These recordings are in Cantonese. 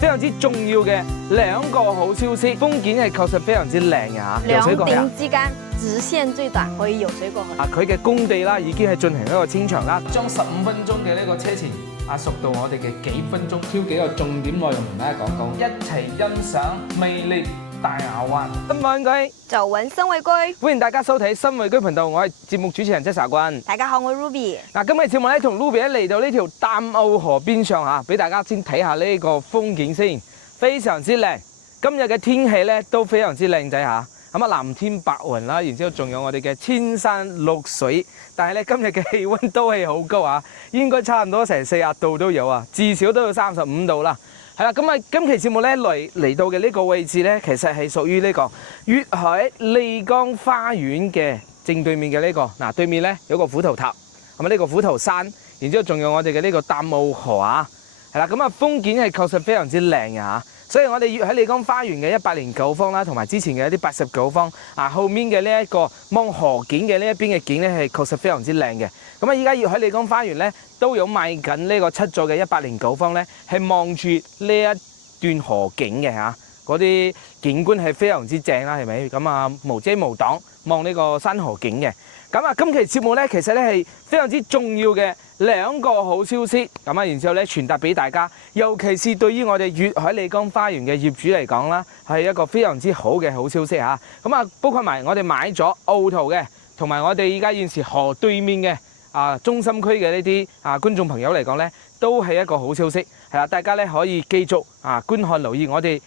非常之重要嘅兩個好消息，風景係確實非常之靚嘅嚇，游水過去啊！兩頂之間直線最短，可以游水過去。佢嘅工地啦已經係進行一個清場啦，將15分鐘嘅呢個車程縮到我哋嘅幾分鐘，挑幾個重點內容同大家講講，一齊欣賞魅力大亞灣。新聞居就揾新慧居，歡迎大家收睇新慧居頻道，我係節目主持人Jessa君。大家好，我係 Ruby。嗱，今日節目咧同 Ruby 嚟到呢條淡澳河邊上嚇，俾大家先睇下呢個風景先，非常之靚。今日嘅天氣咧都非常之靚仔嚇。咁啊，藍天白雲啦，然之後仲有我哋嘅千山綠水，但係咧今日嘅氣温都係好高啊，應該差唔多成40度都有啊，至少都要35度啦。係啦，咁啊，今期節目咧嚟到嘅呢個位置咧，其實係屬於呢個粵海麗江花園嘅正對面嘅呢個，嗱對面咧有個虎頭塔，咁啊呢個虎頭山，然之後仲有我哋嘅呢個淡澳河啊，係啦，咁啊風景係確實非常之靚嘅嚇。所以我哋粵海麗江花園嘅109方啦，同埋之前嘅一啲89方啊，後面嘅呢一個望河景嘅呢一邊嘅景咧，係確實非常之靚嘅。咁啊，依家粵海麗江花園咧都有賣緊呢個7座嘅109方咧，係望住呢一段河景嘅嚇，嗰啲景觀係非常之正啦，係咪？咁啊無遮無擋望呢個山河景嘅。咁啊，今期節目咧其實咧係非常之重要嘅兩個好消息，咁啊，然之後咧傳達俾大家，尤其是對於我哋粵海麗江花園嘅業主嚟講啦，係一個非常之好嘅好消息嚇。咁啊，包括埋我哋買咗澳圖嘅，同埋我哋依家現時河對面嘅中心區嘅呢啲觀眾朋友嚟講咧，都係一個好消息。係啦，大家咧可以繼續觀看留意我哋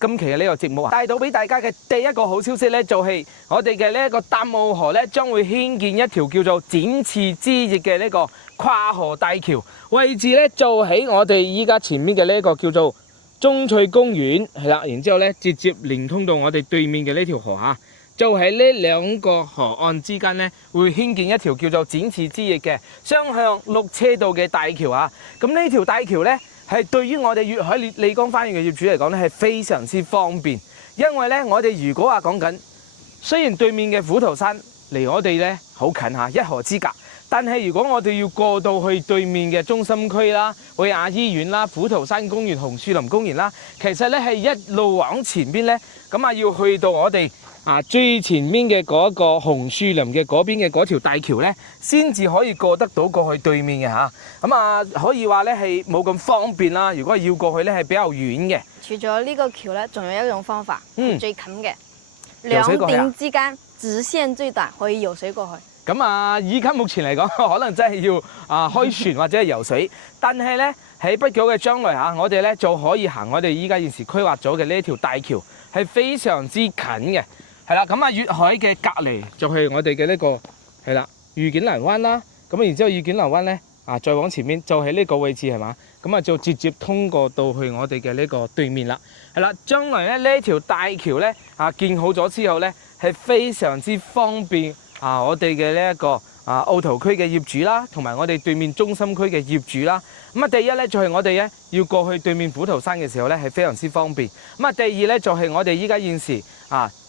今期嘅呢個節目啊，帶到俾大家嘅第一個好消息咧，就係我哋嘅呢一個淡澳河咧，將會興建一條叫做展翅之翼嘅呢個跨河大橋，位置咧就喺我哋依家前面嘅呢一個叫做中翠公園，係啦，然之後咧直接連通到我哋對面嘅呢條河啊，就喺呢兩個河岸之間咧，會興建一條叫做展翅之翼嘅雙向6車道嘅大橋啊，咁呢條大橋咧，係對於我哋粵海麗江花園嘅業主嚟講咧，係非常之方便，因為咧我哋如果話講緊，雖然對面嘅虎頭山離我哋咧好近嚇，一河之隔，但係如果我哋要過到去對面嘅中心區啦，去亞醫院啦、虎頭山公園、紅樹林公園啦，其實咧係一路往前邊咧，咁啊要去到我哋最前面嘅嗰個紅樹林嘅嗰邊嘅嗰條大橋咧，先至可以過得到過去對面嘅嚇。咁啊，可以話咧係冇咁方便啦。如果要過去咧係比較遠嘅。除咗呢個橋咧，仲有一種方法，最近嘅游水過去兩頂之間直線最短，可以游水過去。咁啊，依家目前嚟講，可能真係要開船或者係游水，但係咧喺不久嘅將來嚇，我哋咧就可以行我哋依家現時規劃咗嘅呢條大橋，係非常之近嘅。係啦，咁啊，粵海嘅隔離就係我哋嘅呢個係啦，御景欄灣啦。咁然之後御景欄灣咧再往前面就係呢個位置係嘛？咁啊就直接通過到去我哋嘅呢個對面啦。係啦，將來咧呢條大橋咧建好咗之後咧，係非常之方便我哋嘅呢一個澳圖區嘅業主啦，同埋我哋對面中心區嘅業主啦。咁啊，第一咧就係我哋咧要過去對面虎頭山嘅時候咧係非常之方便。咁啊，第二咧就係我哋依家現時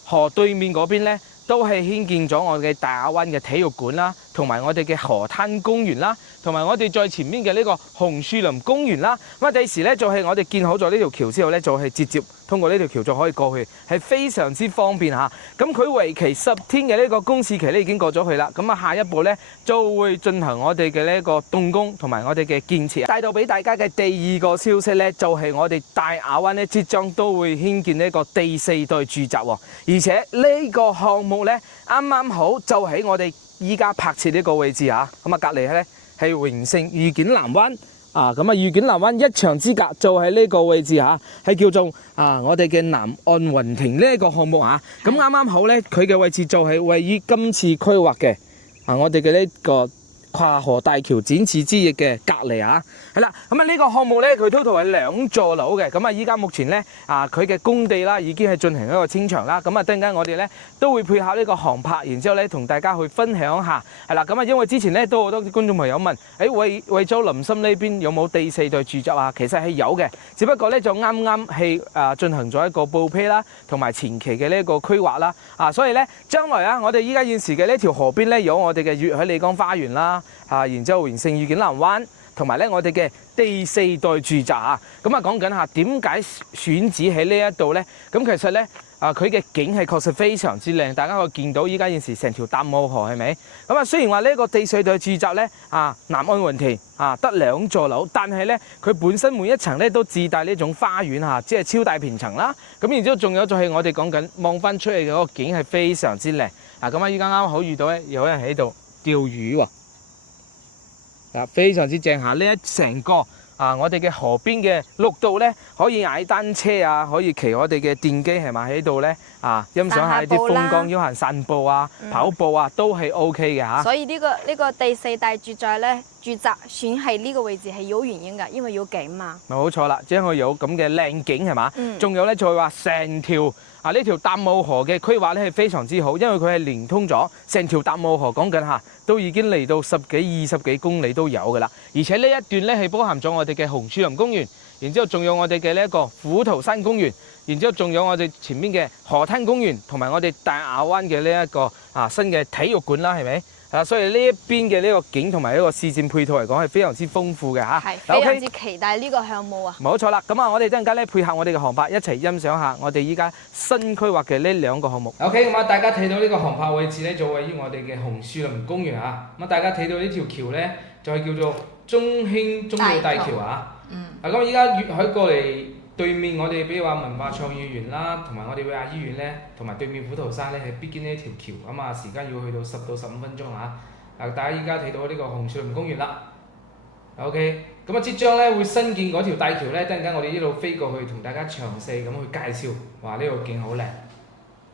河對面嗰邊咧，都係興建咗我哋大亞灣嘅體育館啦，同埋我哋嘅河灘公園啦，同埋我哋在前面嘅呢個紅樹林公園啦。咁啊，第時咧就係我哋建好咗呢條橋之後咧，就係直接通過呢條橋就可以過去，係非常之方便嚇。咁佢為期10天嘅呢個公示期咧已經過咗去啦。咁啊，下一步咧就會進行我哋嘅呢個動工同埋我哋嘅建設。帶到俾大家嘅第二個消息咧，就係我哋大亞灣咧即將都會興建呢個第4代住宅喎，而且呢個項目咧啱啱好就喺我哋依家拍攝呢個位置嚇。咁啊，隔離咧係榮盛御景南灣。咁啊，御景南灣一牆之隔就係呢個位置嚇，係叫做我哋嘅南岸雲庭呢一個項目嚇。咁啱啱好咧，佢嘅位置就係位於今次規劃嘅我哋嘅呢個跨河大橋展翅之翼嘅隔離啊，係啦，咁啊呢個項目咧，佢 total 係2座樓嘅，咁啊依家目前咧佢嘅工地啦已經係進行一個清場啦，咁啊等陣間我哋咧都會配合呢個航拍，然之後咧同大家去分享下，係啦，咁啊因為之前咧都好多觀眾朋友問，惠州林森呢邊有冇第4代住宅啊？其實係有嘅，只不過咧就啱啱係進行咗一個報批啦，同埋前期嘅呢一個規劃啦，所以咧將來我哋依家現時嘅呢條河邊咧有我哋嘅粵海麗江花園啦，然之後榮盛御景南灣。同埋咧我哋嘅第四代住宅啊。咁啊講緊下點解選址喺呢一度咧？咁其實咧佢嘅景係確實非常之靚，大家可以見到依家現時成條淡澳河係咪？咁啊雖然話呢個第四代住宅咧南岸雲田得2座樓，但係咧佢本身每一層咧都自帶呢種花園嚇，即係超大平層啦。咁然之後仲有就係我哋講緊望翻出去嘅嗰個景係非常之靚。咁依家啱好遇到咧有人喺度釣魚喎，非常之正嚇！呢一成個我哋嘅河邊嘅綠道咧，可以踩單車啊，可以騎我哋嘅電機係咪喺度咧欣賞下啲風光，休閒散步啊、跑步啊都係 OK 嘅嚇。所以呢個第四代住宅咧，選喺呢個位置係有原因㗎，因為有景嘛。冇錯啦，即係佢有咁嘅靚景係嘛？仲有咧就係話成條呢條淡澳河嘅規劃咧係非常之好，因為佢係連通咗成條淡澳河，講緊都已經嚟到10幾20幾公里都有㗎啦。而且呢一段咧係包含咗我哋嘅紅樹林公園，然之後仲有我哋嘅呢一個虎頭山公園，然之後仲有我哋前面嘅河灘公園，同埋我哋大亞灣嘅呢一個新嘅體育館啦，係咪？所以呢一邊嘅呢個景同埋呢個市政配套嚟講係非常之豐富嘅嚇。係非常之期待呢個項目啊！冇錯啦，咁我哋陣間咧配合我哋嘅航拍一齊欣賞下我哋依家新規劃嘅呢2個項目。OK， 咁大家睇到呢個航拍位置咧，就位於我哋嘅紅樹林公園啊。咁大家睇到呢條橋咧，就係叫做中興中路大橋啊。咁依家粵海過嚟對面，我哋比如話文化創意園啦，同埋我哋偉亞醫院咧，同埋對面虎頭山咧係必經呢一條橋，咁時間要去到10到15分鐘嚇。大家依家睇到呢個紅樹林公園啦。OK， 咁即將咧會新建嗰條大橋咧，等陣間我哋一路飛過去，同大家詳細咁去介紹。話呢個景好靚，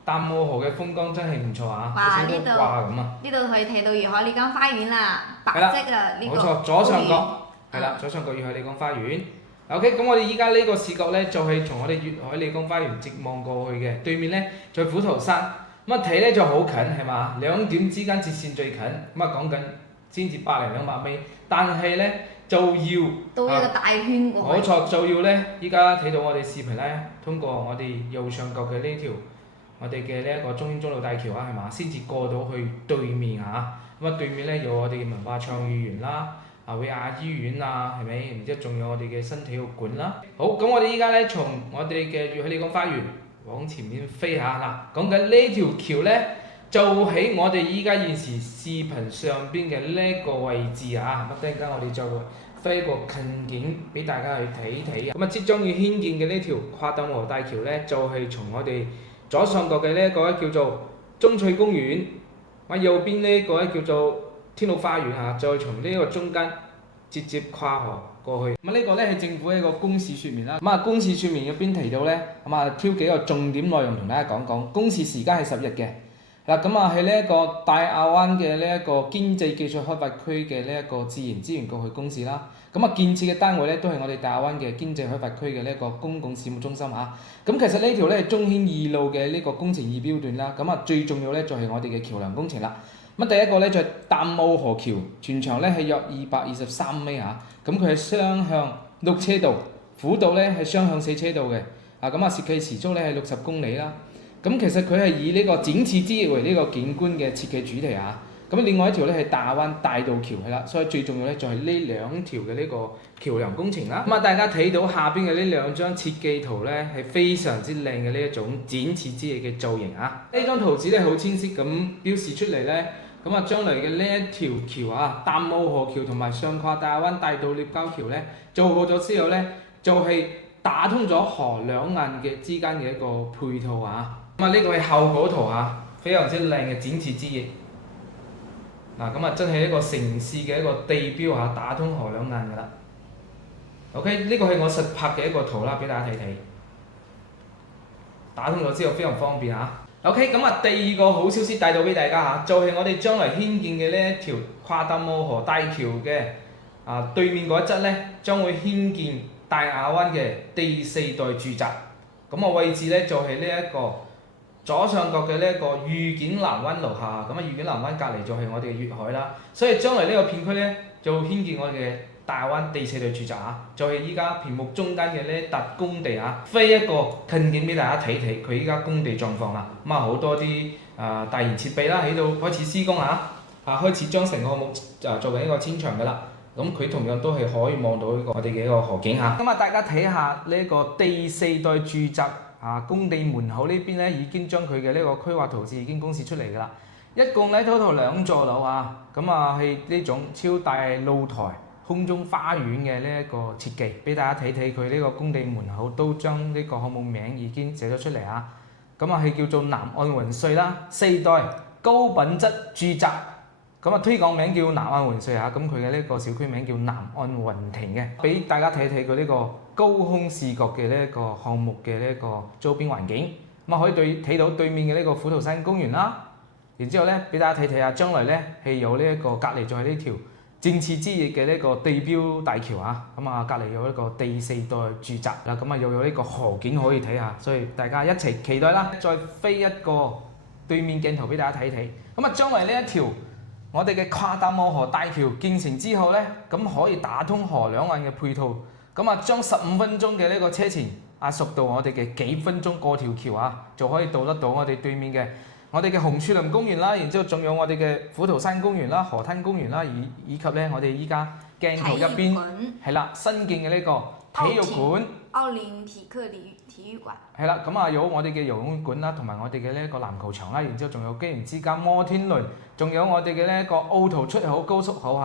淡澳河嘅風光真係唔錯啊！好似幅畫咁啊！呢度可以睇到粵海利江花園啦，白色啊呢個。冇錯，左上角係啦，左上角粵海利江花園。OK， 咁我哋依家呢個視角咧，就係從我哋粵海利江花園直望過去嘅，對面咧就係虎頭山。咁睇咧就好近係嘛，兩點之間截線最近。講緊先至100零200米，但係咧就要到一個大圈過去。冇錯，就要咧依家睇到我哋視頻咧，通過我哋右上角嘅呢條我哋嘅呢一個中興中路大橋係嘛，先至過到去對面嚇。對面咧有我哋嘅文化創意園啦。偉亞醫院係咪？然之後仲有我哋嘅新體育館啦。好，咁我哋依家咧從我哋嘅粵海利江花園往前面飛下嗱，講緊呢條橋咧就喺我哋依家現時視頻上邊嘅呢個位置啊。等陣間我哋就飛個近景俾大家去睇睇。即將要興建嘅呢條跨淡河大橋咧，就係從我哋左上角嘅呢一個叫做中翠公園，右邊呢個咧叫做天鹿花園再從呢個中間直接跨河過去。呢個咧係政府一個公示説明啦。公示説明入邊提到咧，挑幾個重點內容同大家講講。公示時間係10日嘅。喺呢一個大亞灣嘅呢一個經濟技術開發區嘅呢一個自然資源局去公示啦。建設嘅單位咧都係我哋大亞灣嘅經濟開發區嘅呢一個公共事務中心嚇。其實呢條咧係中興2路嘅呢個工程二標段啦。最重要咧就係我哋嘅橋梁工程啦。第一個咧就係淡澳河橋，全長咧係約223米嚇。佢係雙向6車道，輔道咧係雙向4車道嘅。設計時速咧係60公里啦。其實佢係以呢個展翅之翼為呢個景觀嘅設計主題嚇。另外一條咧係大亞灣大道橋係啦，所以最重要咧就係呢2條嘅呢個橋梁工程啦。大家睇到下邊嘅呢2張設計圖咧係非常之靚嘅呢一種展翅之翼嘅造型啊！呢張圖紙咧好清晰咁標示出嚟咧。將來嘅呢一條橋淡澳河橋同埋上跨大亞灣大道立交橋咧做好咗之後咧，就係打通咗河兩岸嘅之間嘅一個配套啊！呢個係後補圖非常之靚嘅展翅之翼。真係一個城市嘅一個地標打通河兩岸㗎啦。OK， 呢個係我實拍嘅一個圖啦，俾大家睇睇。打通咗之後非常方便OK， 第二個好消息帶到俾大家就係我哋將來興建嘅呢一條跨淡澳河大橋嘅對面嗰一側咧，將會興建大亞灣嘅第4代住宅。位置咧就係呢一個左上角嘅呢一個愉景南灣樓下。愉景南灣隔離就係我哋嘅粵海啦。所以將來呢個片區咧就會興建我哋嘅大亞灣第4代住宅就係依家屏幕中間嘅呢一笪工地飛一個近景俾大家睇睇佢依家工地狀況啦。好多啲大型設備啦喺度開始施工開始將成個項目做緊一個遷牆㗎啦。咁佢同樣都係可以望到呢個我哋嘅一個河景嚇。咁啊，大家睇下呢個第四代住宅工地門口呢邊咧，已經將佢嘅呢個規劃圖紙已經公示出嚟㗎啦。一共咧total 2座樓咁啊係呢種超大露台空中花園嘅呢一個設計，俾大家睇睇佢呢個工地門口都將呢個項目名已經寫咗出嚟咁啊係叫做南岸雲穗啦，4代高品質住宅。咁啊推廣名叫南岸雲穗咁佢嘅呢個小區名叫南岸雲庭嘅，俾大家睇睇佢呢個高空視覺嘅呢一個項目嘅呢一個周邊環境。咁啊可以睇到對面嘅呢個虎頭山公園啦。然之後咧，俾大家睇睇將來咧係有呢一個隔離就係呢條正次之翼嘅呢個地標大橋咁啊隔離有一個第四代住宅啦，咁啊又有呢個河景可以睇下，所以大家一齊期待啦！再飛一個對面鏡頭俾大家睇睇。咁啊將來呢一條我哋嘅跨淡澳河大橋建成之後咧，咁可以打通河兩岸嘅配套，咁啊將15分鐘嘅呢個車程壓縮到我哋嘅幾分鐘過條橋就可以到得到我哋對面嘅我哋嘅紅樹林公園啦，然之後仲有我哋嘅虎頭山公園啦、河灘公園啦，以及咧我哋依家鏡頭入邊係啦新建嘅呢個體育館奧林匹克體育館係啦，咁啊有我哋嘅游泳館啦，同埋我哋嘅呢一個籃球場啦，然之後仲有機園之家摩天輪，仲有我哋嘅呢一個澳圖出口高速口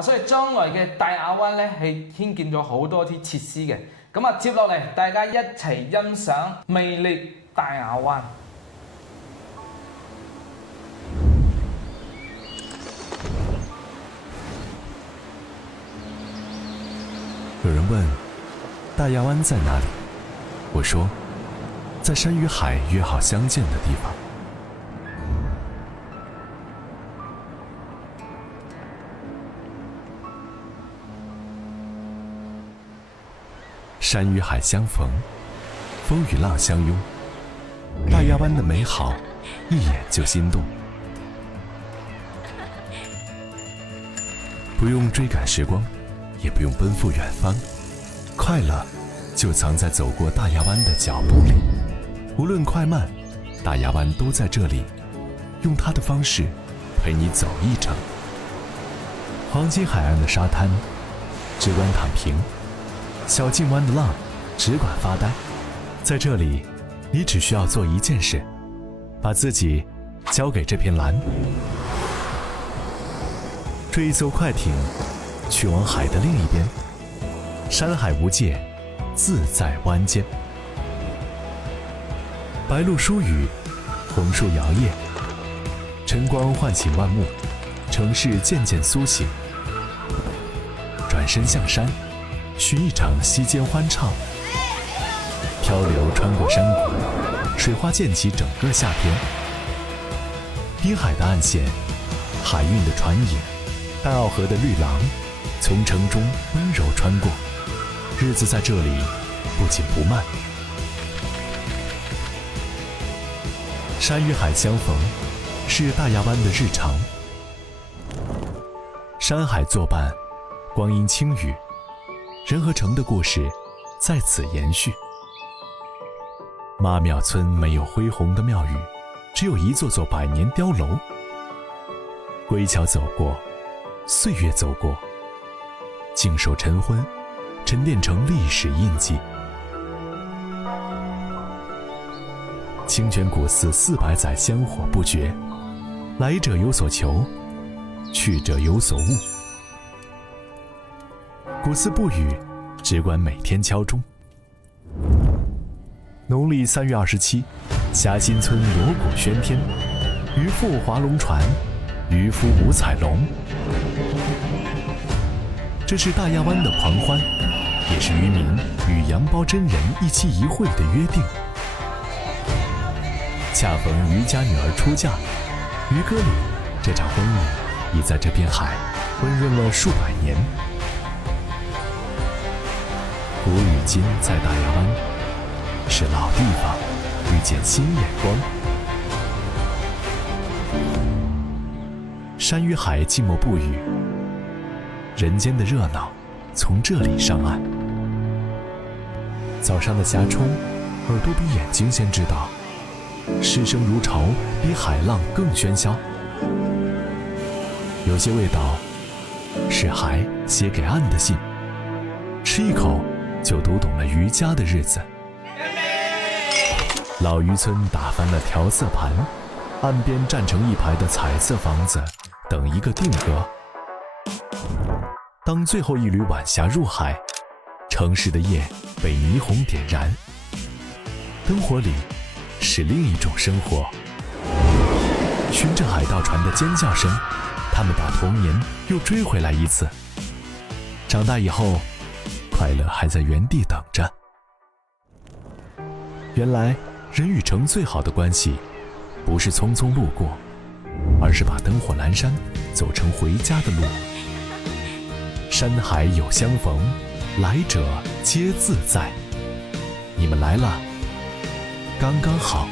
所以將來嘅大亞灣咧係興建咗好多啲設施嘅。咁啊接落嚟大家一齊欣賞魅力大亞灣。有人问大亚湾在哪里？我说在山与海约好相见的地方。山与海相逢，风与浪相拥，大亚湾的美好一眼就心动。不用追赶时光，也不用奔赴远方，快乐就藏在走过大亚湾的脚步里。无论快慢，大亚湾都在这里，用它的方式陪你走一程。黄金海岸的沙滩，只管躺平；小径湾的浪，只管发呆。在这里，你只需要做一件事，把自己交给这片蓝，追一艘快艇，去往海的另一边。山海无界，自在湾间。白鹭疏语，红树摇曳，晨光唤醒万物，城市渐渐苏醒。转身向山，寻一场溪间欢唱。漂流穿过山谷，水花溅起整个夏天。滨海的岸线，海运的船影，大澳河的绿廊，从城中温柔穿过。日子在这里不紧不慢。山与海相逢，是大亚湾的日常。山海作伴，光阴轻语，人和城的故事在此延续。妈庙村没有恢宏的庙宇，只有一座座百年碉楼。归桥走过，岁月走过，静守晨昏，沉淀成历史印记。清泉古寺400载香火不绝，来者有所求，去者有所悟。古寺不语，只管每天敲钟。农历3月27，霞新村锣鼓喧天，渔父划龙船，渔夫舞彩龙。这是大亚湾的狂欢，也是渔民与杨包真人一期一会的约定。恰逢渔家女儿出嫁，渔歌里这场婚礼已在这片海温润了数百年。古与今在大亚湾，是老地方遇见新眼光。山与海寂寞不语，人间的热闹从这里上岸。早上的霞冲，耳朵比眼睛先知道；诗声如潮，比海浪更喧嚣。有些味道是海写给岸的信，吃一口就读懂了渔家的日子。老渔村打翻了调色盘，岸边站成一排的彩色房子，等一个定格。当最后一缕晚霞入海，城市的夜被霓虹点燃，灯火里是另一种生活。循着海盗船的尖叫声，他们把童年又追回来一次。长大以后，快乐还在原地等着。原来人与城最好的关系，不是匆匆路过，而是把灯火阑珊走成回家的路。山海有相逢，来者皆自在。你们来了，刚刚好。